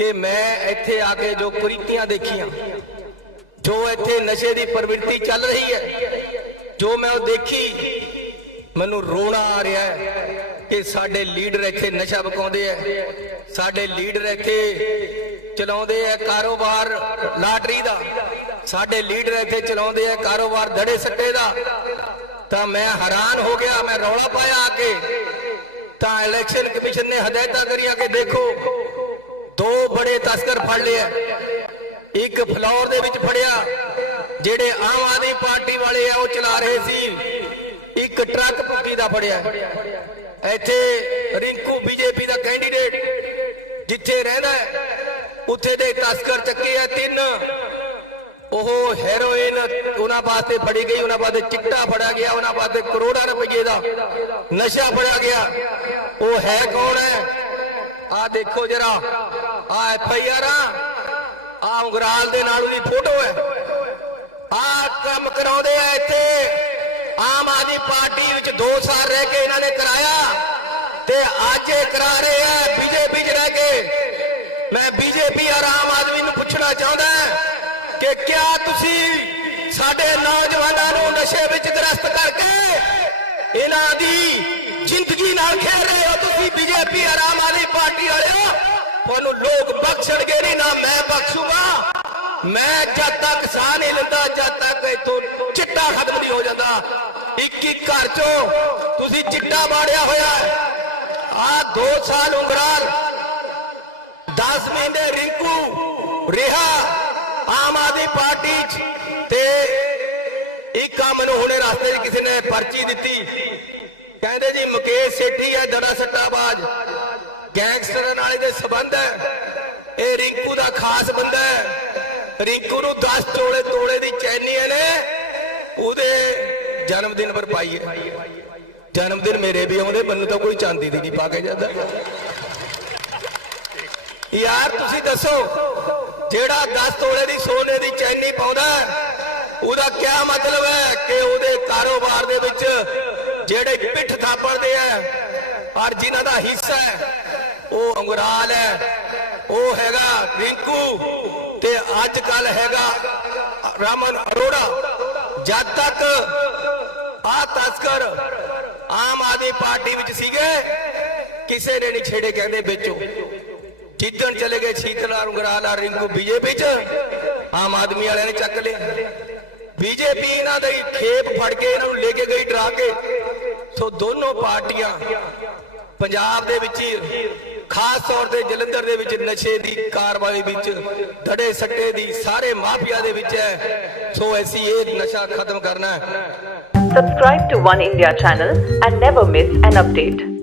ਕਿ ਮੈਂ ਇੱਥੇ ਆ ਕੇ ਜੋ ਕੁਰੀਤੀਆਂ ਦੇਖੀਆਂ, ਜੋ ਇੱਥੇ ਨਸ਼ੇ ਦੀ ਪ੍ਰਵਿਰਤੀ ਚੱਲ ਰਹੀ ਹੈ, ਜੋ ਮੈਂ ਉਹ ਦੇਖੀ, ਮੈਨੂੰ ਰੋਣਾ ਆ ਰਿਹਾ ਹੈ ਕਿ ਸਾਡੇ ਲੀਡਰ ਇੱਥੇ ਨਸ਼ਾ ਵਿਕਾਉਂਦੇ ਆ ਸਾਡੇ ਲੀਡਰ ਇੱਥੇ ਚਲਾਉਂਦੇ ਆ ਕਾਰੋਬਾਰ ਲਾਟਰੀ ਦਾ, ਸਾਡੇ ਲੀਡਰ ਇੱਥੇ ਚਲਾਉਂਦੇ ਆ ਕਾਰੋਬਾਰ ਧੜੇ ਸੱਟੇ ਦਾ, ਤਾਂ ਮੈਂ ਹੈਰਾਨ ਹੋ ਗਿਆ, ਮੈਂ ਰੌਲਾ ਪਾਇਆ ਆ ਕੇ, ਤਾਂ ਇਲੈਕਸ਼ਨ ਕਮਿਸ਼ਨ ਨੇ ਹਦਾਇਤਾਂ ਕਰੀਆਂ ਕਿ ਦੇਖੋ ਦੋ ਬੜੇ ਤਸਕਰ ਫੜ ਲਿਆ ਇੱਕ ਫਲੌਰ ਦੇ ਵਿੱਚ ਫੜਿਆ ਜਿਹੜੇ ਆਮ ਆਦਮੀ ਪਾਰਟੀ ਵਾਲੇ ਆ ਉਹ ਚਲਾ ਰਹੇ ਸੀ। ਇੱਕ ਟਰੱਕ ਪੁੱਕੀ ਦਾ ਫੜਿਆ। ਇੱਥੇ ਰਿੰਕੂ ਬੀਜੇਪੀ ਦਾ ਕੈਂਡੀਡੇਟ ਜਿੱਥੇ ਰਹਿੰਦਾ ਹੈ, ਉੱਥੇ ਦੇ ਤਸਕਰ ਚੱਕੇ ਆ ਤਿੰਨ। ਉਹ ਹੈਰੋਇਨ ਉਹਨਾਂ ਵਾਸਤੇ ਫੜੀ ਗਈ ਉਹਨਾਂ ਵਾਸਤੇ ਚਿੱਟਾ ਫੜਿਆ ਗਿਆ ਉਹਨਾਂ ਵਾਸਤੇ ਕਰੋੜਾਂ ਰੁਪਏ ਦਾ ਨਸ਼ਾ ਫੜਿਆ ਗਿਆ। ਉਹ ਹੈ ਕੌਣ ਹੈ? ਆ ਦੇਖੋ ਜਰਾ। ਆ ਐਫ ਆਈ ਆਰ ਆ ਉਂਗਰਾਲ ਦੇ ਨਾਲ ਉਹਦੀ ਫੋਟੋ ਹੈ। ਆ ਕੰਮ ਕਰਾਉਂਦੇ ਆ ਇੱਥੇ। ਆਮ ਆਦਮੀ ਪਾਰਟੀ ਵਿੱਚ 2 ਸਾਲ ਰਹਿ ਕੇ ਇਹਨਾਂ ਨੇ ਕਰਾਇਆ ਤੇ ਅੱਜ ਇਹ ਕਰਾ ਰਹੇ ਆ ਬੀਜੇਪੀ 'ਚ ਰਹਿ ਕੇ। ਮੈਂ ਬੀਜੇਪੀ ਔਰ ਆਮ ਆਦਮੀ ਨੂੰ ਪੁੱਛਣਾ ਚਾਹੁੰਦਾ ਕਿ ਕਿਆ ਤੁਸੀਂ ਸਾਡੇ ਨੌਜਵਾਨਾਂ ਨੂੰ ਨਸ਼ੇ ਵਿੱਚ ਗ੍ਰਸਤ ਕਰਕੇ ਇਹਨਾਂ ਦੀ ਜ਼ਿੰਦਗੀ ਨਾਲ ਖੇਡ ਰਹੇ ਹੋ? ਤੁਸੀਂ ਬੀਜੇਪੀ ਔਰ ਆਮ ਆਦਮੀ ਪਾਰਟੀ ਉਹਨੂੰ ਲੋਕ ਬਖਸ਼ਣਗੇ ਨਹੀਂ ਨਾ ਮੈਂ ਬਖਸ਼ੂਗਾ। ਮੈਂ ਜਦ ਤੱਕ ਸਾਹ ਨਹੀਂ ਲੈਂਦਾ, ਜਦ ਤੱਕ ਇਥੋਂ ਚਿੱਟਾ ਖਤਮ ਨਹੀਂ ਹੋ ਜਾਂਦਾ। ਇੱਕ ਇੱਕ ਘਰ ਚੋਂ ਤੁਸੀਂ ਚਿੱਟਾ ਬਾੜਿਆ ਹੋਇਆ ਆ 2 ਸਾਲ ਉਂਗਰਾਲ 10 ਮਹੀਨੇ ਰਿੰਕੂ, ਰਿਹਾ ਆਮ ਆਦਮੀ ਪਾਰਟੀ ਚ ਤੇ ਇੱਕ ਕੰਮ ਮੈਨੂੰ ਹੁਣੇ ਰਸਤੇ 'ਚ ਕਿਸੇ ਨੇ ਪਰਚੀ ਦਿੱਤੀ। ਕਹਿੰਦੇ ਜੀ ਮੁਕੇਸ਼ ਸੇਠੀ ਹੈ, ਦੜਾ ਸੱਟਾਬਾਜ਼ ਗੈਂਗਸਟਰਾਂ ਨਾਲ ਇਹਦੇ ਸਬੰਧ ਹੈ। ਇਹ ਰਿੰਕੂ ਦਾ ਖਾਸ ਬੰਦਾ ਹੈ। ਰਿੰਕੂ ਨੂੰ 10 ਤੋਲੇ ਤੋਲੇ ਦੀ ਚੈਨੀ ਨੇ। ਉਹਦੇ ਜਨਮ ਦਿਨ ਪਰ ਪਾਈ ਹੈ। ਜਨਮ ਦਿਨ ਮੇਰੇ ਵੀ ਆਉਂਦੇ, ਮੈਨੂੰ ਤਾਂ ਕੋਈ ਚਾਂਦੀ ਦੀ ਨਹੀਂ ਪਾ ਕੇ ਜਾਂਦਾ। ਯਾਰ, ਤੁਸੀਂ ਦੱਸੋ, ਜਿਹੜਾ 10 ਤੋਲੇ ਦੀ ਸੋਨੇ ਦੀ ਚੈਨੀ ਪਾਉਂਦਾ ਉਹਦਾ ਕੀ ਮਤਲਬ ਹੈ ਕਿ ਉਹਦੇ ਕਾਰੋਬਾਰ ਦੇ ਵਿੱਚ ਜਿਹੜੇ ਪਿੱਠ ਥਾਪੜਦੇ ਆ ਔਰ ਜਿਨ੍ਹਾਂ ਦਾ ਹਿੱਸਾ ਹੈ ਉਹ ਅੰਗਰਾਲ ਹੈ। ਉਹ ਹੈਗਾ ਰਿੰਕੂ ਤੇ ਅੱਜ ਕੱਲ ਹੈਗਾ ਰਾਮਨ ਅਰੋੜਾ। ਜਦ ਤੱਕ ਆ ਤਸਕਰ ਆਮ ਆਦਮੀ ਪਾਰਟੀ ਵਿੱਚ ਸੀਗੇ ਕਿਸੇ ਨੇ ਨਹੀਂ ਛੇੜੇ ਕਹਿੰਦੇ ਵਿੱਚੋਂ। ਜਿੱਦਣ ਚਲੇ ਗਏ ਸ਼ੀਤਲਾ ਉਂਗਰਾਲਾ ਰਿੰਕੂ ਬੀਜੇਪੀ ਚ ਆਮ ਆਦਮੀ ਵਾਲਿਆਂ ਨੇ ਚੱਕ ਲਿਆ। ਬੀਜੇਪੀ ਇਹਨਾਂ ਦਾ ਖੇਪ ਫੜ ਕੇ ਇਹਨਾਂ ਨੂੰ ਲੈ ਕੇ ਗਈ ਡਰਾ ਕੇ। ਸੋ ਦੋਨੋਂ ਪਾਰਟੀਆਂ ਪੰਜਾਬ ਦੇ ਵਿੱਚ ਹੀ, ਖਾਸ ਤੌਰ ਤੇ ਜਲੰਧਰ ਦੇ ਵਿੱਚ ਨਸ਼ੇ ਦੀ ਕਾਰਵਾਈ ਵਿੱਚ, ਧੜੇ ਸੱਟੇ ਦੀ ਸਾਰੇ ਮਾਫੀਆ ਦੇ ਵਿੱਚ ਹੈ ਸੋ ਅਸੀਂ ਇਹ ਨਸ਼ਾ ਖਤਮ ਕਰਨਾ ਹੈ Subscribe to One India channel and never miss an update.